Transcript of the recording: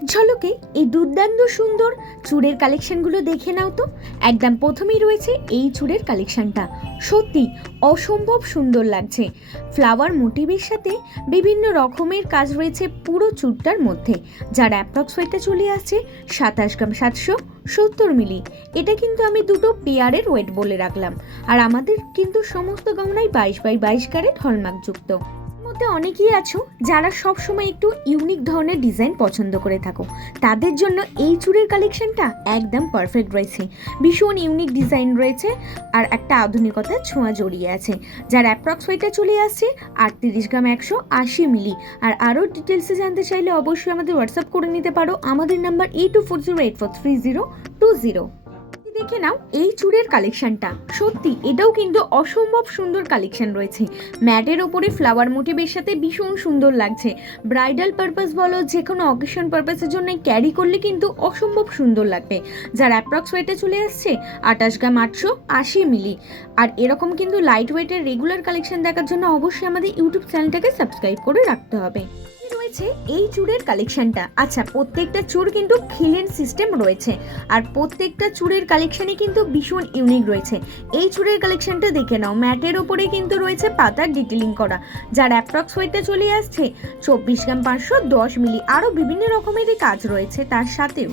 এক ঝলকে এই দুর্দান্ত সুন্দর চুড়ের কালেকশনগুলো দেখে নাও তো। একদম প্রথমেই রয়েছে এই চুড়ের কালেকশনটা, সত্যি অসম্ভব সুন্দর লাগছে। ফ্লাওয়ার মোটিভের সাথে বিভিন্ন রকমের কাজ রয়েছে পুরো চুড়টার মধ্যে, যার অ্যাপ্রক্স ওয়েটটা চলে আসছে 27 গ্রাম 770 মিলি। এটা কিন্তু আমি দুটো পেয়ারের ওয়েট বলে রাখলাম। আর আমাদের কিন্তু সমস্ত গহনাই 22x22 ক্যারেট হলমার্কযুক্ত। মধ্যে অনেকেই আছো যারা সব সময় একটু ইউনিক ধরনের ডিজাইন পছন্দ করে থাকো, তাদের জন্য এই চুড়ের কালেকশনটা একদম পারফেক্ট রয়েছে। ভীষণ ইউনিক ডিজাইন রয়েছে আর একটা আধুনিকতার ছোঁয়া জড়িয়ে আছে, যার অ্যাপ্রক্স ওয়েটটা চলে আসছে 38 গ্রাম 180 মিলি। আর আরও ডিটেলসে জানতে চাইলে অবশ্যই আমাদের হোয়াটসঅ্যাপ করে নিতে পারো। আমাদের নাম্বার 8240843020। দেখে নাও এই চুড়ের কালেকশনটা, সত্যি এটাও কিন্তু অসম্ভব সুন্দর কালেকশন রয়েছে। ম্যাটের ওপরে ফ্লাওয়ার মোটিভের সাথে ভীষণ সুন্দর লাগছে। ব্রাইডাল পারপাস বলো, যে কোনো অকেশন পারপাসের জন্য ক্যারি করলে কিন্তু অসম্ভব সুন্দর লাগবে। যার অ্যাপ্রক্স ওয়েটে চলে আসছে 28 গ্রাম 880 মিলি। আর এরকম কিন্তু লাইট ওয়েটের রেগুলার কালেকশন দেখার জন্য অবশ্যই আমাদের ইউটিউব চ্যানেলটাকে সাবস্ক্রাইব করে রাখতে হবে। রয়েছে এই চুড়ের কালেকশনটা, আচ্ছা প্রত্যেকটা চুড় কিন্তু খিলেন সিস্টেম রয়েছে আর প্রত্যেকটা চুড়ের কালেকশনই কিন্তু ভীষণ ইউনিক রয়েছে। এই চুড়ের কালেকশনটা দেখে নাও, ম্যাটের ওপরে কিন্তু রয়েছে পাতার ডিটেলিং করা, যার অ্যাপ্রক্স ওয়েটটা চলে আসছে 24 গ্রাম 510 মিলি। আরও বিভিন্ন রকমের কাজ রয়েছে তার সাথেও।